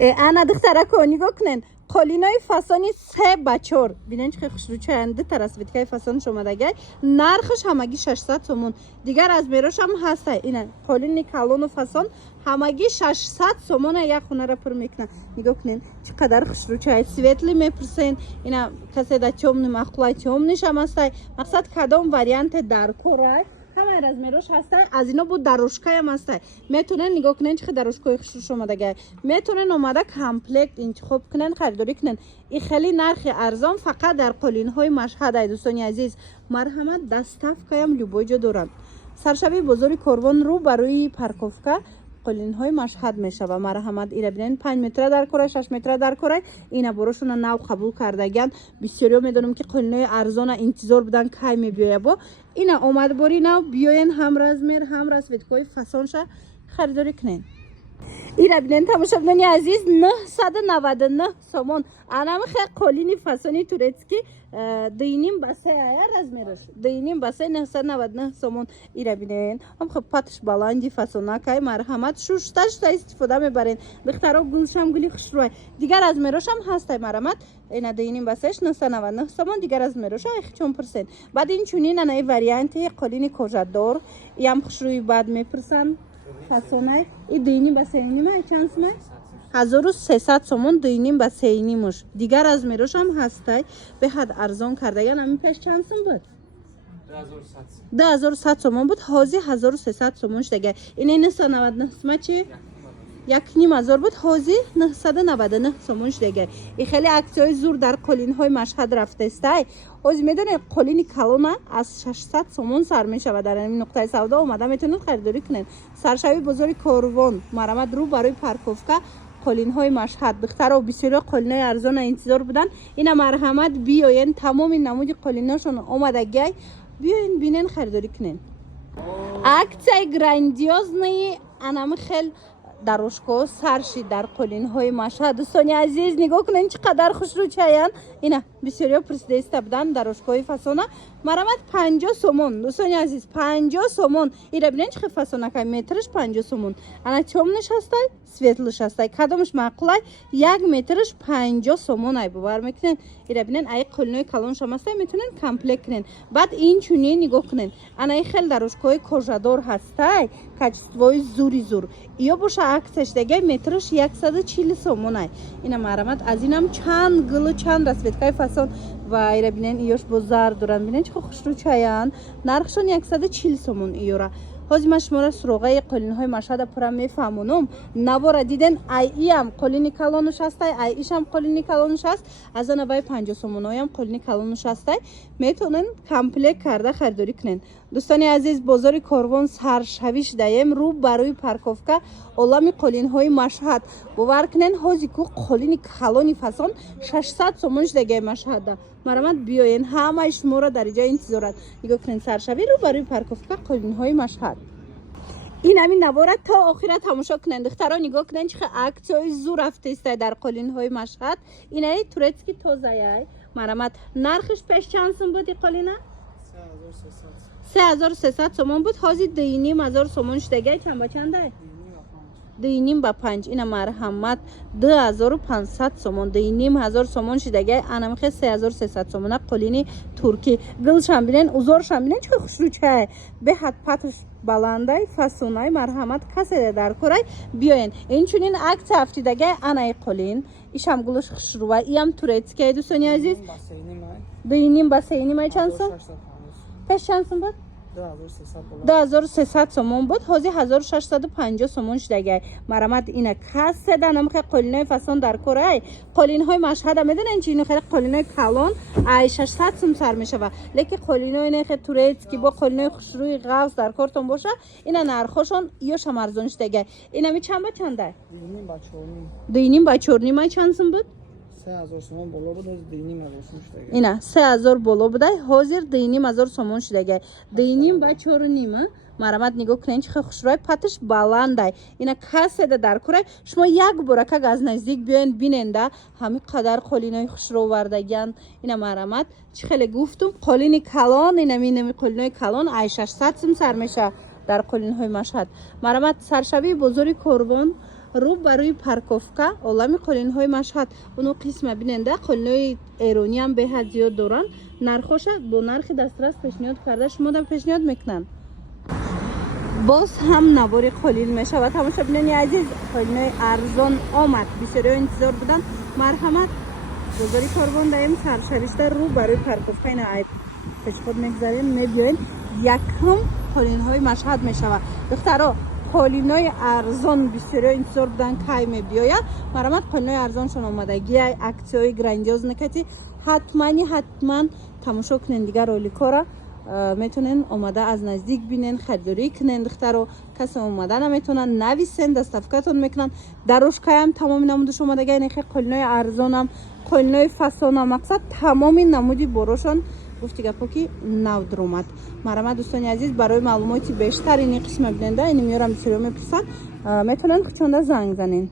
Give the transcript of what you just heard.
انا دختره کو نگاه کنین قالینای فسانی 3 به 4 ببینین چه خوشرو چنده ترسویتکای فسانش اومدگی نرخش همگی 600 سومون دیگر از میراش هم هست. اینا قالین کلون و فسان همگی 600 سومون یک خونه را پر میکنه. نگاه کنین چقدر خوشرو چای سویتلی میپرسین اینا کسی دا چوم مخلای چوم نشم است. مقصد کدام واریانت در کورای همه از میروش هسته. از اینا بود دروشکای هم هسته. میتونن نگاه کنن چه دروشکای خوش اومده. میتونن اومده کامپلکت انتخاب کنن خریداری کنن. این خیلی نرخ ارزان فقط در قالین های مشهد ای دوستان عزیز. مرحمت دستف کایم لوبوجا دارن. سرشبی بزرگ کاروان رو برای پارکوفکا قالین های مشهد میشه و مرحمت اینا ببینین 5 متر در کره 6 متر در کره اینا براشون نو قبول کردگان. بسیاری میدونم که قالین های ارزان انتظار بدن کی میبیه با اینا اومد باری نو بیاین هم رزمیر هم رسویتکوی فسانش خریداری کنین. اینا ببینین تماشاگران عزیز 999 سومون انم خیلی قالین فسانی تورецькі دینیم بسه ایار از میرش دینیم بسه 999 سومون. اینا ببینین هم خب پاتش بالندی فسونا کای مرحمت شوشتاش تا استفاده میبرین دخترا گلشم گلی خوشروی دیگر از میرش هم هست. مرحمت اینا دینیم بسهش 999 سومون دیگر از میرش 1% بعد این چونین نه واریانت قالین کوژادور یم خوشروی بعد میپرسن فسونه ای دینیم بسه اینیم چند سومه 1300 سومون دینیم با سینیمش دیگر از میروش هم هسته به حد ارزان کرده. یا نمی پیش چند سوم بود 2100 سومون بود حاضی 1300 سومونش دیگه. این 999 سومه چی 1500 بود حاضی 999 سومونش دیگه. این خیلی اکسیای زور در قالین های مشهد رفته است. از میدونید قالین کلون از 600 سومون سر میشه و در این نقطه سودا اومده میتونید خریداری کنین. سرشوی بزرگ کاروان مرحمت رو برای پارکوفکا قالین های مشهد دخترها بسیار قالین های ارزان انتظار بودن. اینا مرحمت بیاین تمام نمود قالیناشون اومدگی بیاین بینین خریداری کنین. اکسای گراندیوز نی انم خیلی دروشکو سرشی در قالین های مشهد. دوستان عزیز نگاه کنین چقدر خوش رو چاین. اینا بسیاری پرسیده است بدن دروشکوی فسونه مرحمت 50 سومون. دوستان عزیز 50 سومون. اینا ببینین چه فسونه که مترش 50 سومون. انا چوم نشسته سویتلش هسته کدامش معقوله 1 مترش 50 سومون ای باور میکنین. اینا ببینین ای قالینای کلون شما هسته میتونین کامپلکت کنین. بعد این چونی نگاه کنین انا خیلی دروشکوی کوژادور هسته کاچستوی زوری زور یا باشه عکسش دیگه مترش 140 سومون ای. اینا مرحمت از اینم چند گل چند رسویتکای فسون و اینا ببینین ایش بازار دارن. ببینین چه خوش رو چایان نرخشون 140 سومون ایورا. حاجی من شما را سراغه قالین های مشهد پرم میفهمونم نوارا دیدن ای هم قالین کلونش هست ای ایش هم قالین کلونش هست از اون وای 50 سومون هم قالین کلونش هست میتونن کامپلکت کرده خریداری کنین. دوستان عزیز بازار کاروان سرشویش دایم رو برای پارکوفکا عالم قالین های مشهد باور کنین حاجی کو قالین کلونی فسان 600 سومونش دیگه مشهد مرحمت بیاین همه شما را در جای انتظارات نگاه کنین سرشوی رو برای پارکوفکا قالین های مشهد. این همین نوارت تا آخرت تماشا کنن دخترها نگاه کنن چه عکسای زور رفته است در قالین های مشهد. این ای تورецькі توزای مرحمت نرخش پیش چند سوم بود قالینه 3300 سومون بود حاضر دینیم 1000 سومونش دیگه چند با چنده دینیم با 5 اینا مرحمت 2500 سومون دینیم 1000 سومون شدگه انم 3300 سومون قالینی ترکی گلشم ببینین اوزارشم ببینین چه خوش رو چه به حد پاتش بلندای فسونای مرحمت کسی در کره بیاین این چونین عکس هفتیدگه انای قالین ایشم گلش خوش رو و ایم تورецькі دوستان عزیز دینیم بسینی مای چند سوم پیش چند سوم بود 2300 سومون بود حاضی 1650 سومون شدگه مرحمت اینا کسی دنم که قالین های فسان در کره قالین های مشهد هم میدونن چی اینو خیلی قالین های کلون 600 سوم سر میشه و لیکن قالین های اینه خیلی تورецькі با قالین های خوشروی غوث در کارتون باشه اینا نرخشون یا شمارزون شدگه اینا می چند با چنده دینیم با چورنیم چند سوم بود 3000 سومون بالا بود از دینیم ازشون شده اینا 3000 بالا بوده حاضر دینیم 1000 سومون شده دینیم با 4 نیمه مرحمت نگاه کنین چه خوشروی پاتش بلنده اینا کسی در کره شما یک برکه از نزدیک بیاین بیننده همین قدر قالینای خوشرو وردگان اینا مرحمت چه خیلی گفتم قالین کلان اینا می قالینای کلان 600 سوم سر میشه در قالین های مشهد. مرحمت سرشوی بزرگ کاروان رو برای پارکوفکا عالم قالین های مشهد اونو قسم بیننده قالین های ایرانی هم به حد زیاد دارن نرخوش با نرخ دسترس پیشنهاد کرده شما در پیشنهاد میکنن باز هم نوار قالین میشه و تماشا بیننی عزیز قالین های ارزان آمد بسیاری انتظار بودن مرحمت گذاری کاروان دایم سرشریشتر رو برای پارکوفکا این عید پیش خود میگذاریم میبیاین یکم قالین های مشهد میشود دخترها قالین های ارزان بسیاری انتظار بودن که میبیاید مرحمت قالین های ارزان شما آمدگی اکسی های گراندیوز نکتی حتما تماشا کنین دیگر رولیکا را میتونین اومده از نزدیک بینین خریداری کنین دخترها کسی اومده نمیتونن نویسین دستفکتون میکنن دروشکای هم تمام نمودش اومدگی این خیلی قالین های ارزان هم قالین های فسان هم مقصد تمام نمودی بروشان گفتی گپا که نو در اومد مرحمت دوستان عزیز برای معلوماتی بیشتر این قسم بیننده این میارم بسیار میپرسن میتونن خچونده زنگ زنین